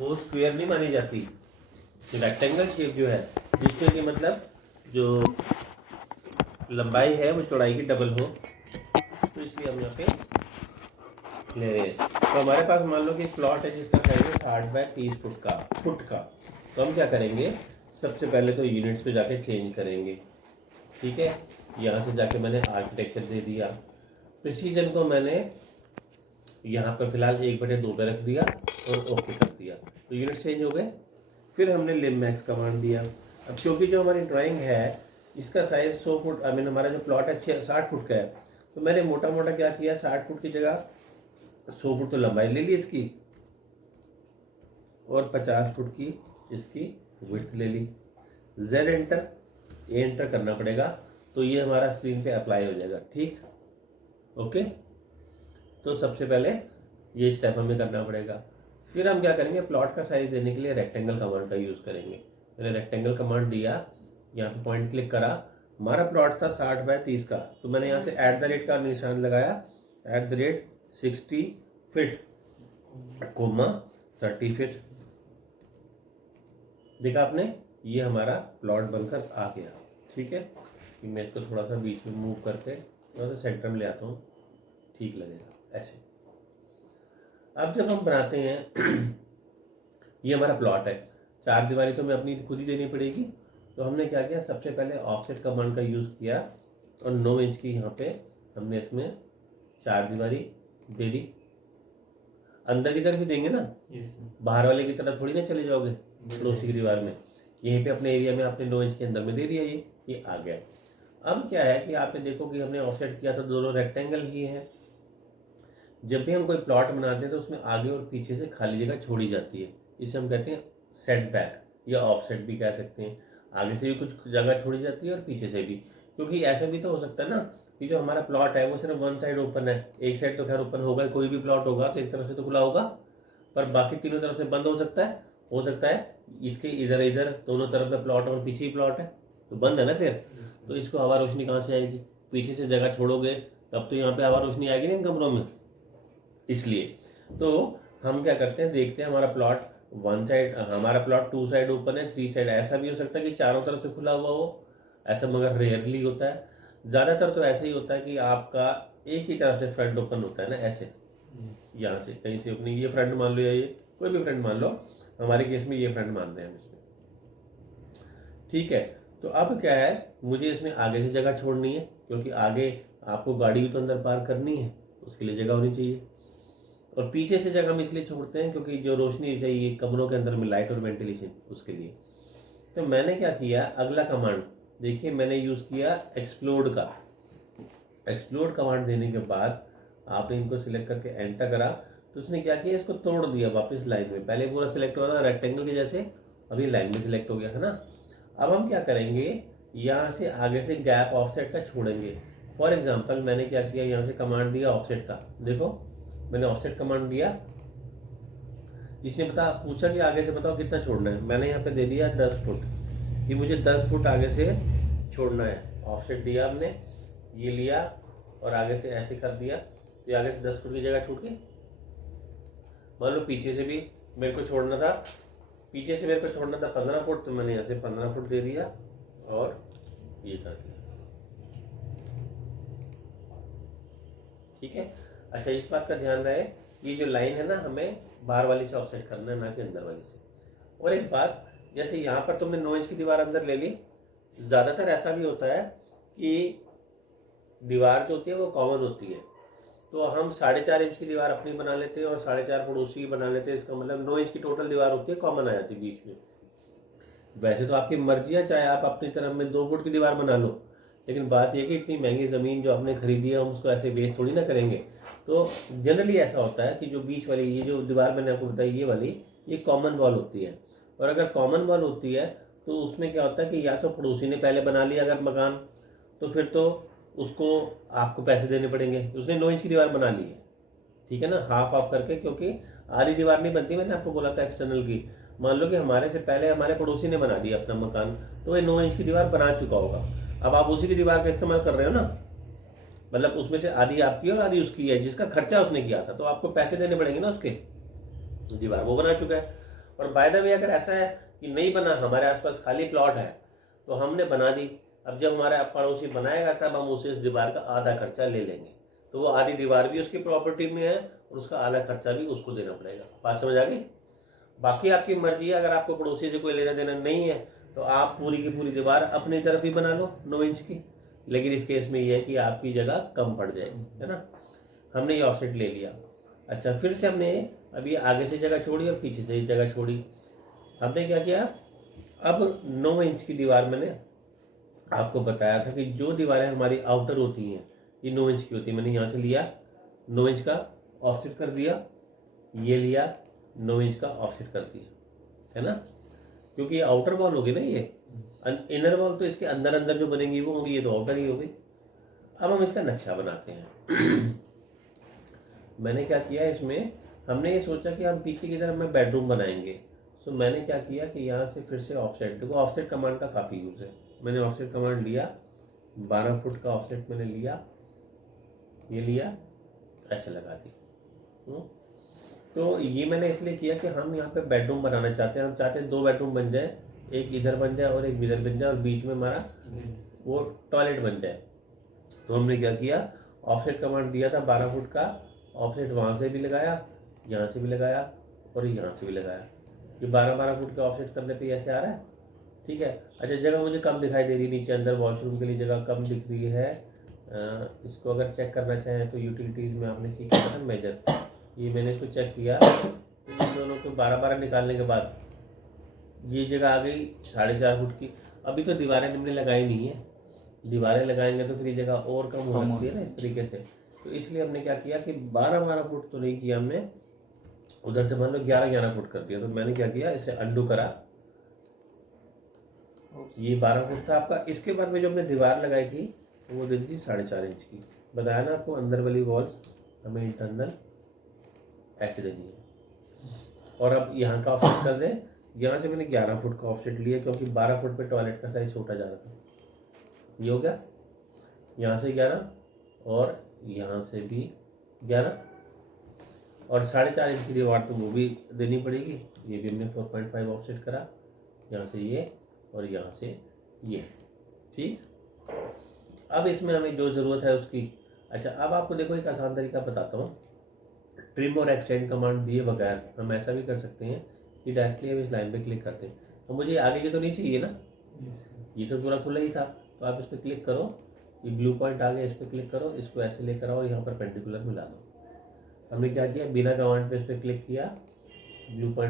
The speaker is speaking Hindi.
वो स्क्वायर नहीं मानी जाती। रेक्टेंगल शेप जो है जिसमें कि मतलब जो लंबाई है वो चौड़ाई की डबल हो, तो इसलिए हम यहाँ पे ले रहे हैं। तो हमारे पास मान लो कि प्लॉट है जिसका साइज है 60 बाय 30 फुट का। तो हम क्या करेंगे, सबसे पहले तो यूनिट्स पे जाके चेंज करेंगे। ठीक है, यहाँ से जाके मैंने आर्किटेक्चर दे दिया, प्रिसीजन को मैंने यहाँ पर फिलहाल 1/2 पे रख दिया और ओके कर दिया, तो यूनिट चेंज हो गए। फिर हमने लिमैक्स कमांड दिया। अब क्योंकि जो हमारी ड्राइंग है इसका साइज 100 फुट, आई मीन हमारा जो प्लॉट है 60 फुट का है, तो मैंने मोटा मोटा क्या किया, 60 फुट की जगह 100 फुट तो लंबाई ले ली इसकी, और 50 फुट की इसकी विड्थ ले ली। जेड एंटर, ए एंटर करना पड़ेगा, तो ये हमारा स्क्रीन पे अप्लाई हो जाएगा। ठीक, ओके। तो सबसे पहले ये स्टेप हमें करना पड़ेगा। फिर हम क्या करेंगे, प्लॉट का साइज देने के लिए रेक्टेंगल कमांड का यूज़ करेंगे। मैंने रेक्टेंगल कमांड दिया, यहाँ पे पॉइंट क्लिक करा, हमारा प्लॉट था 60 बाय 30 का, तो मैंने यहाँ से @ का निशान लगाया, @60 फीट, कोमा 30 फीट। देखा आपने, ये हमारा प्लॉट बनकर आ गया। ठीक है, मैं इसको थोड़ा सा बीच में मूव करके थोड़ा सा सेंटर में ले आता हूँ, ठीक लगेगा ऐसे। अब जब हम बनाते हैं ये हमारा प्लॉट है, 4 दीवारी तो हमें अपनी खुद ही देनी पड़ेगी। तो हमने क्या किया, सबसे पहले ऑफसेट कमांड का यूज़ किया और 9 इंच की यहाँ पे हमने इसमें 4 दीवारी दे दी। अंदर की तरफ ही देंगे ना, बाहर वाले की तरफ थोड़ी ना चले जाओगे पड़ोसी की दीवार में। यहीं पे अपने एरिया में आपने 9 इंच के अंदर में दे दिया, ये आ गया। अब क्या है कि आपने देखो कि हमने ऑफसेट किया तो दोनों रेक्टेंगल ही है। जब भी हम कोई प्लॉट बनाते हैं तो उसमें आगे और पीछे से खाली जगह छोड़ी जाती है, इसे हम कहते हैं सेटबैक या ऑफसेट भी कह सकते हैं। आगे से भी कुछ जगह छोड़ी जाती है और पीछे से भी, क्योंकि ऐसा भी तो हो सकता है ना कि जो हमारा प्लॉट है वो सिर्फ वन साइड ओपन है, एक साइड तो खैर ओपन होगा, कोई भी प्लॉट होगा तो एक तरफ से तो खुला होगा, पर बाकी तीनों तरफ से बंद हो सकता है इसके इधर इधर दोनों तरफ में प्लॉट और पीछे ही प्लॉट है तो बंद है ना। फिर तो इसको हवा रोशनी कहाँ से आएगी, पीछे से जगह छोड़ोगे तब तो यहाँ पे हवा रोशनी आएगी ना इन कमरों में। इसलिए तो हम क्या करते हैं, देखते हैं हमारा प्लॉट वन साइड, हमारा प्लॉट 2 साइड ओपन है, 3 साइड, ऐसा भी हो सकता है कि चारों तरफ से खुला हुआ हो, ऐसा मगर रेयरली होता है। ज़्यादातर तो ऐसा ही होता है कि आपका एक ही तरफ से फ्रंट ओपन होता है ना, ऐसे यहाँ से कहीं से अपनी ये फ्रंट मान लो या ये कोई भी फ्रंट मान लो, हमारे केस में ये फ्रंट मान रहे हैं हम इसमें। ठीक है, तो अब क्या है, मुझे इसमें आगे से जगह छोड़नी है, क्योंकि आगे आपको गाड़ी भी तो अंदर पार्क करनी है, उसके लिए जगह होनी चाहिए। और पीछे से जगह हम इसलिए छोड़ते हैं क्योंकि जो रोशनी चाहिए कमरों के अंदर में, लाइट और वेंटिलेशन, उसके लिए। तो मैंने क्या किया, अगला कमांड देखिए, मैंने यूज़ किया एक्सप्लोड का। एक्सप्लोड कमांड देने के बाद आपने इनको सिलेक्ट करके एंटर करा, तो उसने क्या किया, इसको तोड़ दिया वापस लाइन में। पहले पूरा सिलेक्ट हो रहा रेक्टेंगल के जैसे, अभी लाइन में सिलेक्ट हो गया है ना। अब हम क्या करेंगे, यहाँ से आगे से गैप ऑफसेट का छोड़ेंगे। फॉर एग्जाम्पल मैंने क्या किया, यहाँ से कमांड दिया ऑफसेट का, देखो मैंने ऑफसेट कमांड दिया, इसने पूछा कि आगे से बताओ कितना छोड़ना है, मैंने यहाँ पे दे दिया 10 फुट, कि मुझे 10 फुट आगे से छोड़ना है। ऑफसेट दिया हमने, ये लिया और आगे से ऐसे कर दिया, तो आगे से 10 फुट की जगह छूट गई। मान लो पीछे से भी मेरे को छोड़ना था, 15 फुट, तो मैंने यहाँ से 15 फुट दे दिया और ये कर दिया। ठीक है, अच्छा इस बात का ध्यान रहे, ये जो लाइन है ना हमें बाहर वाली से ऑफसेट करना है, ना कि अंदर वाली से। और एक बात, जैसे यहाँ पर तुमने 9 इंच की दीवार अंदर ले ली, ज़्यादातर ऐसा भी होता है कि दीवार जो होती है वो कॉमन होती है, तो हम 4.5 इंच की दीवार अपनी बना लेते हैं और 4.5 पड़ोसी की बना लेते हैं। इसका मतलब 9 इंच की टोटल दीवार होती है, कॉमन आ जाती है बीच में। वैसे तो आपकी मर्जी है, चाहे आप अपनी तरफ में 2 फुट की दीवार बना लो, लेकिन बात यह कि इतनी महंगी ज़मीन जो आपने खरीदी है, हम उसको ऐसे वेस्ट थोड़ी ना करेंगे। तो जनरली ऐसा होता है कि जो बीच वाली ये जो दीवार मैंने आपको बताई, ये वाली, ये कॉमन वॉल होती है। और अगर कॉमन वॉल होती है तो उसमें क्या होता है कि या तो पड़ोसी ने पहले बना लिया अगर मकान, तो फिर तो उसको आपको पैसे देने पड़ेंगे, उसने 9 इंच की दीवार बना ली है, ठीक है ना, हाफ ऑफ करके, क्योंकि आधी दीवार नहीं बनती, मैंने आपको बोला था एक्सटर्नल की। मान लो कि हमारे से पहले हमारे पड़ोसी ने बना दिया अपना मकान, तो वह 9 इंच की दीवार बना चुका होगा। अब आप उसी की दीवार का इस्तेमाल कर रहे हो ना, मतलब उसमें से आधी आपकी और आधी उसकी है, जिसका खर्चा उसने किया था, तो आपको पैसे देने पड़ेंगे ना उसके, दीवार वो बना चुका है। और बाय द वे अगर ऐसा है कि नहीं बना, हमारे आसपास खाली प्लॉट है तो हमने बना दी, अब जब हमारा पड़ोसी बनाएगा तब हम उसे इस दीवार का आधा खर्चा ले लेंगे, तो वो आधी दीवार भी उसकी प्रॉपर्टी में है और उसका आधा खर्चा भी उसको देना पड़ेगा। बात समझ आ गई? बाकी आपकी मर्जी है, अगर आपको पड़ोसी से कोई लेना देना नहीं है तो आप पूरी की पूरी दीवार अपनी तरफ ही बना लो 9 इंच की, लेकिन इस केस में ये है कि आपकी जगह कम पड़ जाएगी, है ना। हमने ये ऑफसेट ले लिया। अच्छा, फिर से हमने अभी आगे से जगह छोड़ी और पीछे से ही जगह छोड़ी। हमने क्या किया, अब 9 इंच की दीवार मैंने आपको बताया था कि जो दीवारें हमारी आउटर होती हैं ये 9 इंच की होती है। मैंने यहाँ से लिया 9 इंच का ऑफसेट कर दिया, ये लिया 9 इंच का ऑफसेट कर दिया, है ना, क्योंकि ये आउटर वॉल होगी ना, ये इनर वॉल तो इसके अंदर अंदर जो बनेंगी वो होंगी, ये तो आउटर ही होगी। अब हम इसका नक्शा बनाते हैं। मैंने क्या किया, इसमें हमने ये सोचा कि हम पीछे की तरफ में बेडरूम बनाएंगे। सो मैंने क्या किया कि यहाँ से फिर से ऑफसेट, देखो ऑफसेट कमांड का काफ़ी यूज़ है। मैंने ऑफसेट कमांड लिया, 12 फुट का ऑफसेट मैंने लिया, ये लिया, ऐसे लगा दी। तो ये मैंने इसलिए किया कि हम यहाँ पे बेडरूम बनाना चाहते हैं। हम चाहते हैं 2 बेडरूम बन जाए, एक इधर बन जाए और एक इधर बन जाए और बीच में हमारा वो टॉयलेट बन जाए। तो हमने क्या किया, ऑफसेट कमांड दिया था 12 फुट का ऑफसेट, वहाँ से भी लगाया, यहाँ से भी लगाया और यहाँ से भी लगाया। ये 12-12 फुट का ऑफसेट करने पे ऐसे आ रहा है, ठीक है। अच्छा, जगह मुझे कम दिखाई दे रही है नीचे, अंदर वॉशरूम के लिए जगह कम दिख रही है। इसको अगर चेक करना चाहें तो यूटिलिटीज़ में आपने सीखा था मेजर, ये मैंने इसको चेक किया, इन दोनों को 12-12 निकालने के बाद ये जगह आ गई 4.5 फुट की। अभी तो दीवारें हमने लगाई नहीं है, दीवारें लगाएंगे तो फिर ये जगह और कम हो सकती है ना इस तरीके से। तो इसलिए हमने क्या किया कि 12-12 फुट तो नहीं किया हमने, उधर से मान लो 11-11 फुट कर दिया। तो मैंने क्या किया, इसे अंडू करा, ये 12 फुट था आपका। इसके बाद में जो हमने दीवार लगाई थी वो दी थी 4.5 इंच की। बताया ना आपको, अंदर वाली वॉल्स हमें इंटरनल ऐसे देनी है। और अब यहाँ का ऑफसेट कर दें, यहाँ से मैंने 11 फुट का ऑफसेट लिया क्योंकि 12 फुट पे टॉयलेट का साइज छोटा जा रहा था। ये हो गया, यहाँ से 11 और यहाँ से भी 11 और 4.5 इंच की दीवार तो वो भी देनी पड़ेगी। ये भी हमने 4.5 ऑफसेट करा, यहाँ से ये और यहाँ से ये, ठीक। अब इसमें हमें जो ज़रूरत है उसकी, अच्छा अब आपको देखो एक आसान तरीका बताता हूँ। ट्रिम और एक्सटेंड कमांड दिए बगैर हम ऐसा भी कर सकते हैं कि डायरेक्टली हम इस लाइन पे क्लिक करते हैं। तो मुझे आगे की तो नहीं चाहिए ना, ये तो पूरा खुला ही था, तो आप इस पर क्लिक करो, ये ब्लू पॉइंट आ गया, इस पर क्लिक करो, इसको ऐसे लेकर आओ, यहाँ पर पेंडिकुलर मिला दो। हमने क्या किया, बिना कमांड पे इस पर क्लिक किया, ब्लू पॉइंट